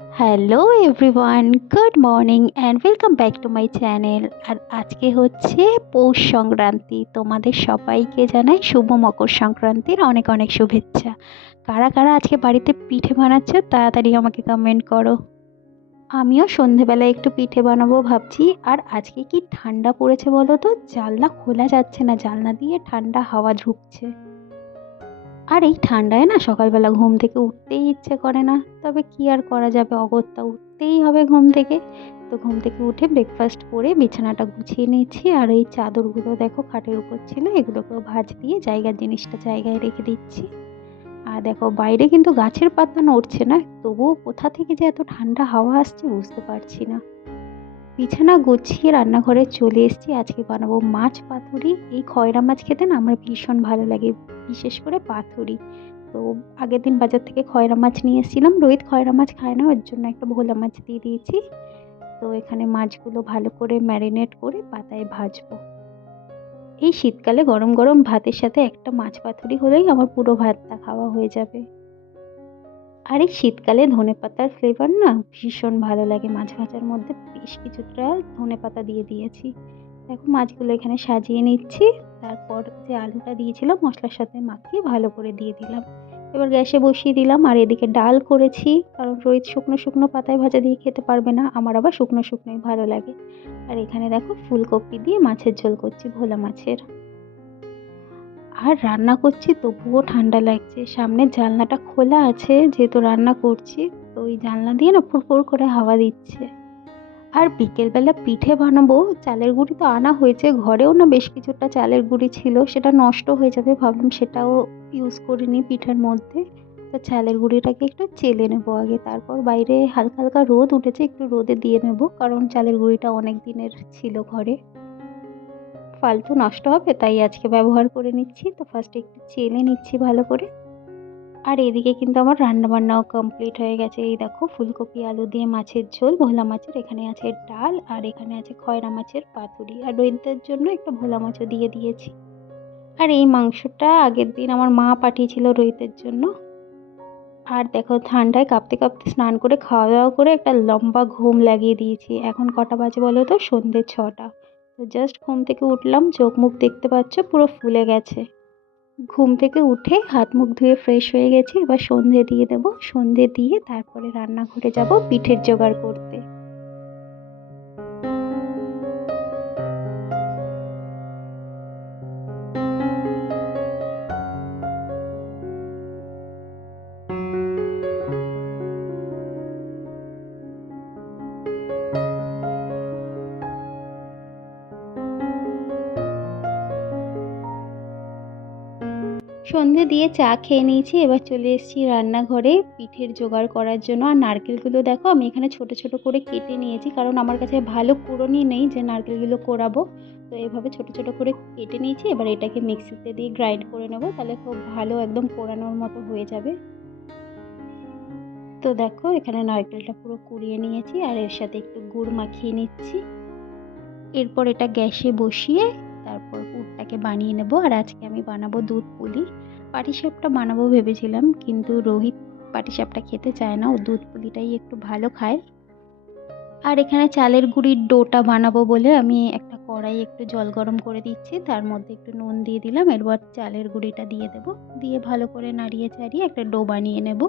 Hello everyone, good morning and welcome back to my channel. আর আজকে হচ্ছে পৌষ সংক্রান্তি। তোমাদের সবাইকে জানাই শুভ মকর সংক্রান্তির অনেক অনেক শুভেচ্ছা। কারা কারা আজকে বাড়িতে পিঠে বানাচ্ছ তাড়াতাড়ি আমাকে কমেন্ট করো। আমিও সন্ধেবেলায় একটু পিঠে বানাবো ভাবছি। আর আজকে কি ঠান্ডা পড়েছে বলো তো, জানলা খোলা যাচ্ছে না, জানলা দিয়ে ঠান্ডা হাওয়া ঢুকছে। আর এই ঠান্ডায় না সকালবেলা ঘুম থেকে উঠতেই ইচ্ছে করে না। তবে কি আর করা যাবে, অগত্যা উঠতেই হবে ঘুম থেকে। তো ঘুম থেকে উঠে ব্রেকফাস্ট করে বিছানাটা গুছিয়ে নিচ্ছি। আর এই চাদরগুলো দেখো খাটের উপর ছিল, এগুলোকেও ভাঁজ দিয়ে জায়গার জিনিসটা জায়গায় রেখে দিচ্ছি। আর দেখো বাইরে কিন্তু গাছের পাতা নড়ছে না, তবুও কোথা থেকে যে এত ঠান্ডা হাওয়া আসছে বুঝতে পারছি না। বিছানা গুছিয়ে রান্নাঘরে চলে এসেছি। আজকে বানাবো মাছ পাতুরি। এই খয়রা মাছ খেতে না আমার ভীষণ ভালো লাগে, বিশেষ করে পাতুরি। তো আগের দিন বাজার থেকে খয়রা মাছ নিয়ে এসেছিলাম। রোহিত খয়রা মাছ খায় না, ওর জন্য একটা ভোলা মাছ দিয়ে দিয়েছি। তো এখানে মাছগুলো ভালো করে ম্যারিনেট করে পাতায় ভাজবো। এই শীতকালে গরম গরম ভাতের সাথে একটা মাছ পাতুরি হলেই আমার পুরো ভাতটা খাওয়া হয়ে যাবে। আর এই শীতকালে ধনেপাতার ফ্লেভার না ভীষণ ভালো লাগে। মাছ ভাজার মধ্যে বেশ কিছুটা ধনেপাতা দিয়ে দিয়েছি। দেখো মাছগুলো এখানে সাজিয়ে নিচ্ছি। তারপর যে আলুটা দিয়েছিলাম মশলার সাথে মাখিয়ে ভালো করে দিয়ে দিলাম। এবার গ্যাসে বসিয়ে দিলাম। আর এদিকে ডাল করেছি, কারণ রোহিত শুকনো শুকনো পাতায় ভাজা দিয়ে খেতে পারবে না, আমার আবার শুকনো শুকনোই ভালো লাগে। আর এখানে দেখো ফুলকপি দিয়ে মাছের ঝোল করছি, ভোলা মাছের। আর রান্না করছি তবুও ঠান্ডা লাগছে। সামনের জানলাটা খোলা আছে যেহেতু রান্না করছি, তো ওই জানলা দিয়ে না ফুরফুর করে হাওয়া দিচ্ছে। আর বিকেলবেলা পিঠে বানাবো। চালের গুঁড়ি তো আনা হয়েছে, ঘরেও না বেশ কিছুটা চালের গুঁড়ি ছিল, সেটা নষ্ট হয়ে যাবে ভাবলাম সেটাও ইউজ করে নিই পিঠের মধ্যে। তো চালের গুঁড়িটাকে একটু চেলে নেবো আগে, তারপর বাইরে হালকা হালকা রোদ উঠেছে, একটু রোদে দিয়ে নেব, কারণ চালের গুঁড়িটা অনেক দিনের ছিল ঘরে, ফালতু নষ্ট হবে, তাই আজকে ব্যবহার করে নিচ্ছি। তো ফার্স্টে একটু চেলে নিচ্ছি ভালো করে। আর এদিকে কিন্তু আমার রান্নাবান্নাও কমপ্লিট হয়ে গেছে। এই দেখো ফুলকপি আলু দিয়ে মাছের ঝোল, ভোলা মাছের, এখানে আছে ডাল, আর এখানে আছে খয়রা মাছের পাতুরি। আর রোহিতদের জন্য একটা ভোলা মাছও দিয়ে দিয়েছি। আর এই মাংসটা আগের দিন আমার মা পাঠিয়েছিল রোহিতের জন্য। আর দেখো ঠান্ডায় কাঁপতে কাঁপতে স্নান করে খাওয়া দাওয়া করে একটা লম্বা ঘুম লাগিয়ে দিয়েছি। এখন কটা বাজে বলো তো, সন্ধ্যে 6টা। তো জাস্ট ঘুম থেকে উঠলাম, চোখ মুখ দেখতে পাচ্ছ পুরো ফুলে গেছে। ঘুম থেকে উঠে হাত মুখ ধুয়ে ফ্রেশ হয়ে গেছি। এবার সন্ধে দিয়ে দেবো, সন্ধে দিয়ে তারপরে রান্নাঘরে যাব পিঠের জোগাড় করতে। সন্ধে দিয়ে চা খেয়ে নিয়েছি, এবার চলে এসেছি রান্নাঘরে পিঠের জোগাড় করার জন্য। আর নারকেলগুলো দেখো আমি এখানে ছোট ছোট করে কেটে নিয়েছি, কারণ আমার কাছে ভালো কুড়োনি নেই যে নারকেলগুলো কোড়াবো। তো এভাবে ছোট ছোট করে কেটে নিয়েছি। এবার এটাকে মিক্সিতে দিয়ে গ্রাইন্ড করে নেবো, তাহলে খুব ভালো একদম কোড়ানোর মতো হয়ে যাবে। তো দেখো এখানে নারকেলটা পুরো কুড়িয়ে নিয়েছি, আর এর সাথে একটু গুড় মাখিয়ে নিচ্ছি। এরপর এটা গ্যাসে বসিয়ে তারপর পুরটাকে বানিয়ে নেব। আর আজকে আমি বানাবো দুধ পুলি। পাটিসাপটা বানাবো ভেবেছিলাম, কিন্তু রোহিত পাটিসাপটা খেতে চায় না, ও দুধ পুলিটাই একটু ভালো খায়। আর এখানে চালের গুঁড়ির ডোটা বানাবো বলে আমি একটা কড়াই একটু জল গরম করে দিচ্ছি, তার মধ্যে একটু নুন দিয়ে দিলাম। এরপর চালের গুঁড়িটা দিয়ে দেবো, দিয়ে ভালো করে নাড়িয়ে চাড়িয়ে একটা ডো বানিয়ে নেব।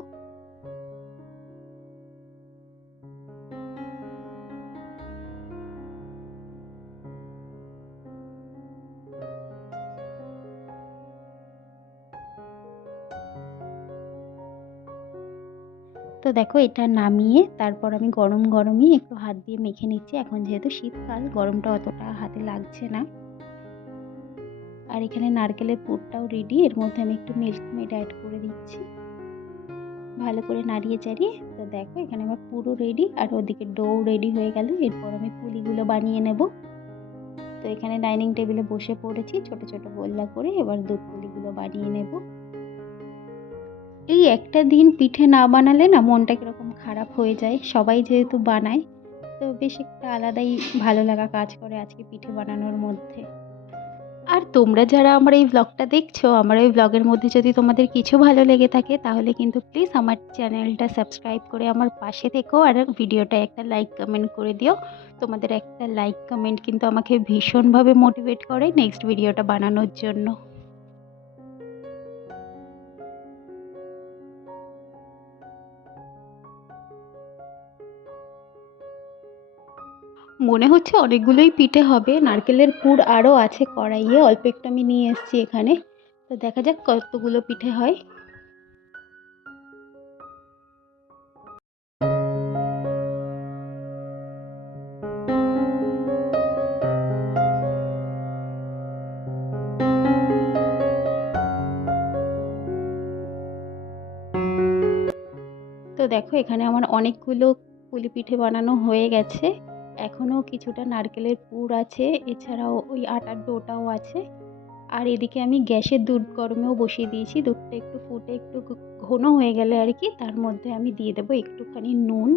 তো দেখো এটা নামিয়ে তারপর আমি গরম গরমই একটু হাত দিয়ে মেখে নিচ্ছি। এখন যেহেতু শীতকাল, গরমটা অতটা হাতে লাগছে না। আর এখানে নারকেলের পুরটাও রেডি, এর মধ্যে আমি একটু মিল্ক মেড অ্যাড করে দিচ্ছি, ভালো করে নাড়িয়ে চাড়িয়ে। তো দেখো এখানে আমার পুরো রেডি, আর ওদিকে ডো রেডি হয়ে গেল। এরপর আমি পুলিগুলো বানিয়ে নেব। তো এখানে ডাইনিং টেবিলে বসে পড়েছি ছোট ছোট গোল্লা করে, এবার দুধ পুলিগুলো বানিয়ে নেব। এই একটা দিন পিঠে না বানালে না মনটা কীরকম খারাপ হয়ে যায়, সবাই যেহেতু বানায়, তো বেশ একটা আলাদাই ভালো লাগা কাজ করে আজকে পিঠে বানানোর মধ্যে। আর তোমরা যারা আমার এই ব্লগটা দেখছো, আমার এই ব্লগের মধ্যে যদি তোমাদের কিছু ভালো লেগে থাকে তাহলে কিন্তু প্লিজ আমার চ্যানেলটা সাবস্ক্রাইব করে আমার পাশে থেকো, আর ভিডিওটা একটা লাইক কমেন্ট করে দিও। তোমাদের একটা লাইক কমেন্ট কিন্তু আমাকে ভীষণভাবে মোটিভেট করে নেক্সট ভিডিওটা বানানোর জন্য। মনে হচ্ছে অনেকগুলোই পিঠে হবে, নারকেলের পুর আরও আছে কড়াইয়ে, অল্প একটু আমি নিয়ে এসেছি এখানে। তো দেখা যাক কতগুলো পিঠে হয়। তো দেখো এখানে আমার অনেকগুলো পুলি পিঠে বানানো হয়ে গেছে। এখনও কিছুটা নারকেলের পুর আছে, এছাড়াও ওই আটার ডোটাও আছে। আর এদিকে আমি গ্যাসের দুধ গরমেও বসিয়ে দিয়েছি, দুধটা একটু ফুটে একটু ঘন হয়ে গেলে আর কি তার মধ্যে আমি দিয়ে দেবো একটুখানি নুন।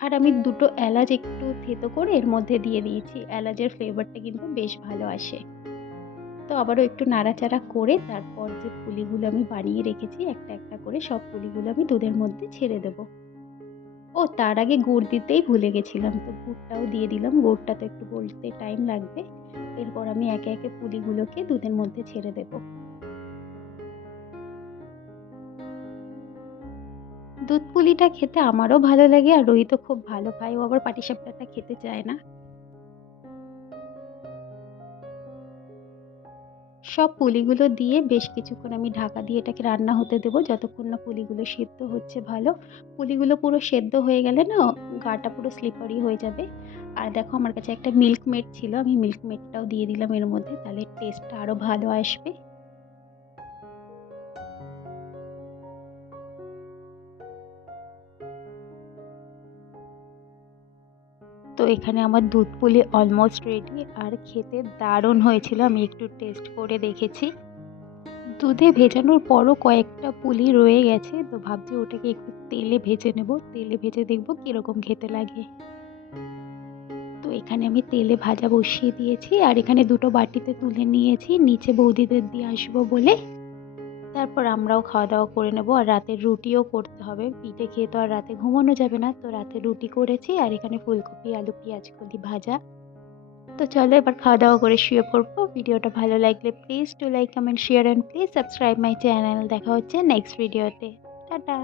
আর আমি দুটো এলাচ একটু থেতো করে এর মধ্যে দিয়ে দিয়েছি, এলাচের ফ্লেভারটা কিন্তু বেশ ভালো আসে। তো আবারও একটু নাড়াচাড়া করে তারপর যে পুলিগুলো আমি বানিয়ে রেখেছি একটা একটা করে সব পুলিগুলো আমি দুধের মধ্যে ছেড়ে দেবো। ও তার আগে গুড় দিতেই ভুলে গেছিলাম, তো গুড়টাও দিয়ে দিলাম, গুড়টা তো একটু গলতে টাইম লাগবে। এরপর আমি একে একে পুলিগুলোকে দুধের মধ্যে ছেড়ে দেব। দুধ পুলিটা খেতে আমারও ভালো লাগে, আর রোহিতও খুব ভালো খায়, ও আবার পাটিসাপটাটা খেতে চায় না। সব পুলিগুলো দিয়ে বেশ কিছুক্ষণ আমি ঢাকা দিয়ে এটাকে রান্না হতে দেবো, যতক্ষণ না পুলিগুলো সেদ্ধ হচ্ছে ভালো। পুলিগুলো পুরো সেদ্ধ হয়ে গেলে না গাটা পুরো স্লিপারি হয়ে যাবে। আর দেখো আমার কাছে একটা মিল্ক মেড ছিল, আমি মিল্ক মেডটাও দিয়ে দিলাম এর মধ্যে, তাহলে টেস্টটা আরও ভালো আসবে। তো এখানে আমার দুধ পুলি অলমোস্ট রেডি, আর খেতে দারুণ হয়েছিল, আমি একটু টেস্ট করে দেখেছি। দুধে ভেজানোর পরও কয়েকটা পুলি রয়ে গেছে, তো ভাবছি ওটাকে একটু তেলে ভেজে নেব, তেলে ভেজে দেখব কীরকম খেতে লাগে। তো এখানে আমি তেলে ভাজা বসিয়ে দিয়েছি, আর এখানে দুটো বাটিতে তুলে নিয়েছি নিচে বৌদিদের দিয়ে আসবো বলে। তারপর আমরাও খাওয়া দাওয়া করে নেব, আর রাতের রুটিও করতে হবে, পিঠে খেয়ে তো আর রাতে ঘুমানো যাবে না, তো রাতে রুটি করেছি, আর এখানে ফুলকপি আলু পেঁয়াজ কলি ভাজা। তো চলো এবার খাওয়া দাওয়া করে শুয়ে পড়বো। ভিডিওটা ভালো লাগলে please to like comment share and please subscribe my channel. দেখা হচ্ছে নেক্সট ভিডিওতে। টাটা।